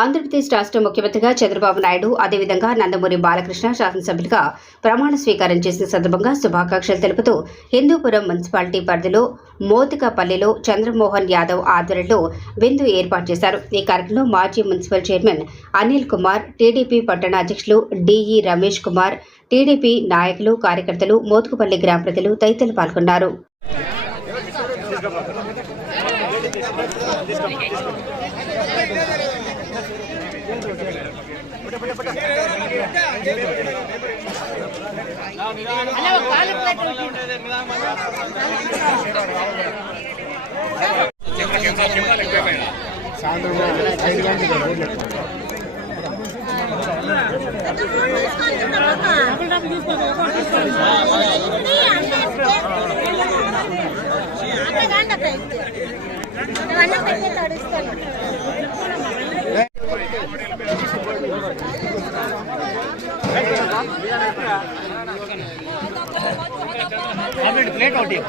ఆంధ్రప్రదేశ్ రాష్ట్ర ముఖ్యమంత్రిగా చంద్రబాబు నాయుడు అదేవిధంగా నందమూరి బాలకృష్ణ శాసనసభ్యులుగా ప్రమాణ స్వీకారం చేసిన సందర్భంగా శుభాకాంక్షలు తెలుపుతూ హిందూపురం మున్సిపాలిటీ పరిధిలో మోతికపల్లిలో చంద్రమోహన్ యాదవ్ ఆధ్వర్యంలో విందు ఏర్పాటు చేశారు. ఈ కార్యక్రమంలో మాజీ municipal chairman Anil Kumar, TDP పట్టణ అధ్యక్షులు డిఈ రమేష్ కుమార్, టీడీపీ నాయకులు, కార్యకర్తలు, మోతుకుపల్లి గ్రామ ప్రజలు తదితరులు పాల్గొన్నారు. Plate ladies